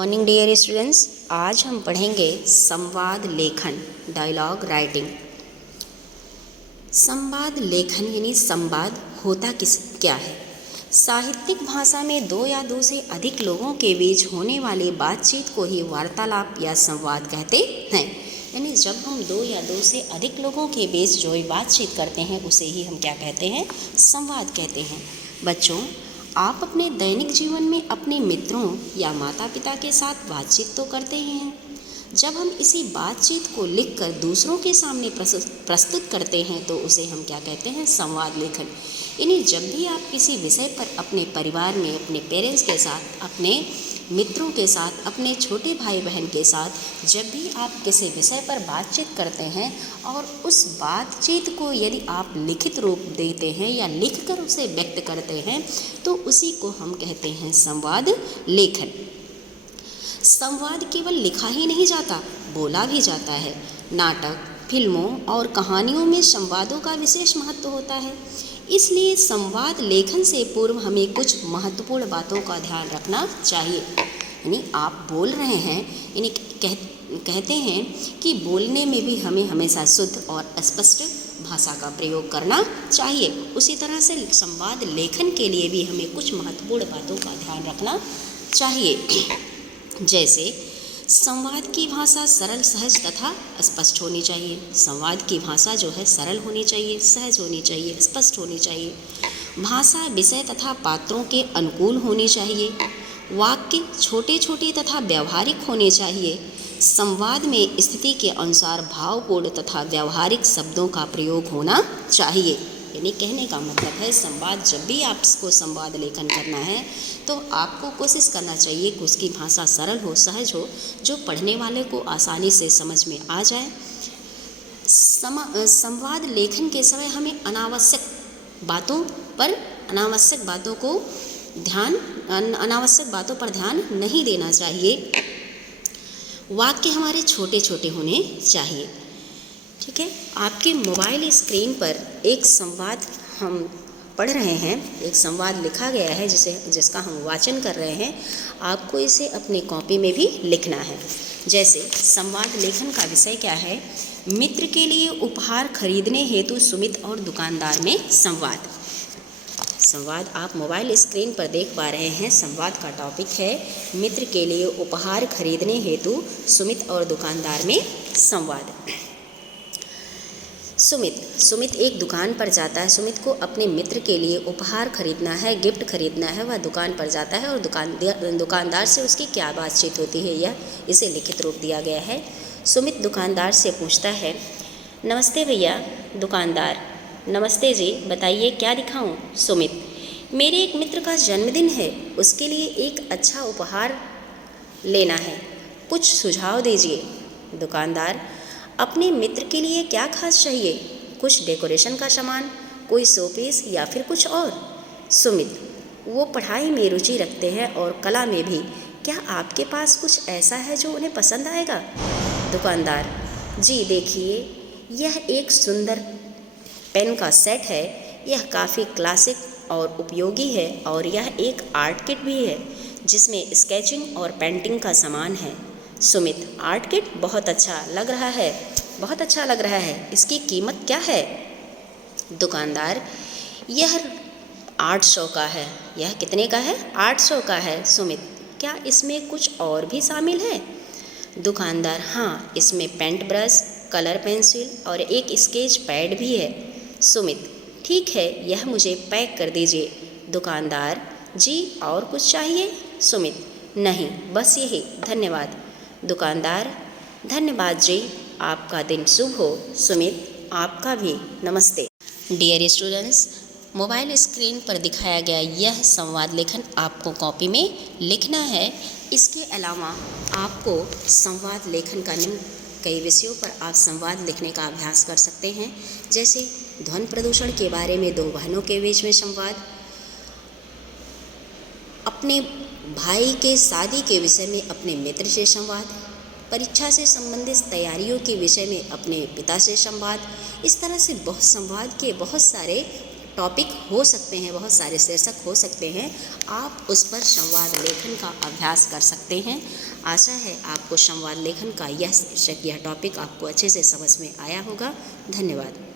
Morning dear students, आज हम पढ़ेंगे संवाद लेखन, डायलॉग राइटिंग। संवाद लेखन यानी संवाद होता क्या है? साहित्यिक भाषा में दो या दो से अधिक लोगों के बीच होने वाली बातचीत को ही वार्तालाप या संवाद कहते हैं। यानी जब हम दो या दो से अधिक लोगों के बीच जो बातचीत करते हैं उसे ही हम क्या कहते हैं? संवाद कहते हैं। बच्चों, आप अपने दैनिक जीवन में अपने मित्रों या माता पिता के साथ बातचीत तो करते ही हैं। जब हम इसी बातचीत को लिखकर दूसरों के सामने प्रस्तुत करते हैं तो उसे हम क्या कहते हैं? संवाद लेखन। यानी जब भी आप किसी विषय पर अपने परिवार में, अपने पेरेंट्स के साथ, अपने मित्रों के साथ, अपने छोटे भाई बहन के साथ जब भी आप किसी विषय पर बातचीत करते हैं और उस बातचीत को यदि आप लिखित रूप देते हैं या लिखकर उसे व्यक्त करते हैं तो उसी को हम कहते हैं संवाद लेखन। संवाद केवल लिखा ही नहीं जाता, बोला भी जाता है। नाटक, फिल्मों और कहानियों में संवादों का विशेष महत्व होता है। इसलिए संवाद लेखन से पूर्व हमें कुछ महत्वपूर्ण बातों का ध्यान रखना चाहिए। यानी आप बोल रहे हैं, यानी कहते हैं कि बोलने में भी हमें हमेशा शुद्ध और स्पष्ट भाषा का प्रयोग करना चाहिए। उसी तरह से संवाद लेखन के लिए भी हमें कुछ महत्वपूर्ण बातों का ध्यान रखना चाहिए। जैसे संवाद की भाषा सरल, सहज तथा स्पष्ट होनी चाहिए। संवाद की भाषा जो है सरल होनी चाहिए, सहज होनी चाहिए, स्पष्ट होनी चाहिए। भाषा विषय तथा पात्रों के अनुकूल होनी चाहिए। वाक्य छोटे छोटे तथा व्यावहारिक होने चाहिए। संवाद में स्थिति के अनुसार भावपूर्ण तथा व्यावहारिक शब्दों का प्रयोग होना चाहिए। यानी कहने का मतलब है, संवाद जब भी आपको संवाद लेखन करना है तो आपको कोशिश करना चाहिए कि उसकी भाषा सरल हो, सहज हो, जो पढ़ने वाले को आसानी से समझ में आ जाए। संवाद लेखन के समय हमें अनावश्यक बातों पर ध्यान नहीं देना चाहिए। वाक्य हमारे छोटे छोटे होने चाहिए। ठीक है, आपके मोबाइल स्क्रीन पर एक संवाद हम पढ़ रहे हैं, एक संवाद लिखा गया है जिसका हम वाचन कर रहे हैं। आपको इसे अपनी कॉपी में भी लिखना है। जैसे संवाद लेखन का विषय क्या है? मित्र के लिए उपहार खरीदने हेतु सुमित और दुकानदार में संवाद। संवाद आप मोबाइल स्क्रीन पर देख पा रहे हैं। संवाद का टॉपिक है मित्र के लिए उपहार खरीदने हेतु सुमित और दुकानदार में संवाद। सुमित एक दुकान पर जाता है। सुमित को अपने मित्र के लिए उपहार खरीदना है, गिफ्ट खरीदना है। वह दुकान पर जाता है और दुकानदार से उसकी क्या बातचीत होती है, यह इसे लिखित रूप दिया गया है। सुमित दुकानदार से पूछता है, नमस्ते भैया। दुकानदार, नमस्ते जी, बताइए क्या दिखाऊं? सुमित, मेरे एक मित्र का जन्मदिन है, उसके लिए एक अच्छा उपहार लेना है, कुछ सुझाव दीजिए। दुकानदार, अपने मित्र के लिए क्या खास चाहिए? कुछ डेकोरेशन का सामान, कोई शोपीस या फिर कुछ और? सुमित, वो पढ़ाई में रुचि रखते हैं और कला में भी। क्या आपके पास कुछ ऐसा है जो उन्हें पसंद आएगा? दुकानदार, जी देखिए, यह एक सुंदर पेन का सेट है। यह काफ़ी क्लासिक और उपयोगी है और यह एक आर्ट किट भी है जिसमें स्केचिंग और पेंटिंग का सामान है। सुमित, आर्ट किट बहुत अच्छा लग रहा है, इसकी कीमत क्या है? दुकानदार, यह 800 का है। यह कितने का है? 800 का है। सुमित, क्या इसमें कुछ और भी शामिल है? दुकानदार, हाँ, इसमें पेंट ब्रश, कलर पेंसिल और एक स्केच पैड भी है। सुमित, ठीक है, यह मुझे पैक कर दीजिए। दुकानदार, जी और कुछ चाहिए? सुमित, नहीं, बस यही, धन्यवाद। दुकानदार, धन्यवाद जी, आपका दिन शुभ हो। सुमित, आपका भी, नमस्ते। डियर स्टूडेंट्स, मोबाइल स्क्रीन पर दिखाया गया यह संवाद लेखन आपको कॉपी में लिखना है। इसके अलावा आपको संवाद लेखन का निम्न कई विषयों पर आप संवाद लिखने का अभ्यास कर सकते हैं। जैसे ध्वनि प्रदूषण के बारे में दो बहनों के बीच में संवाद, अपने भाई के शादी के विषय में अपने मित्र से संवाद, परीक्षा से संबंधित तैयारियों के विषय में अपने पिता से संवाद। इस तरह से संवाद के बहुत सारे टॉपिक हो सकते हैं, बहुत सारे शीर्षक हो सकते हैं। आप उस पर संवाद लेखन का अभ्यास कर सकते हैं। आशा है आपको संवाद लेखन का यह शीर्षक, यह टॉपिक आपको अच्छे से समझ में आया होगा। धन्यवाद।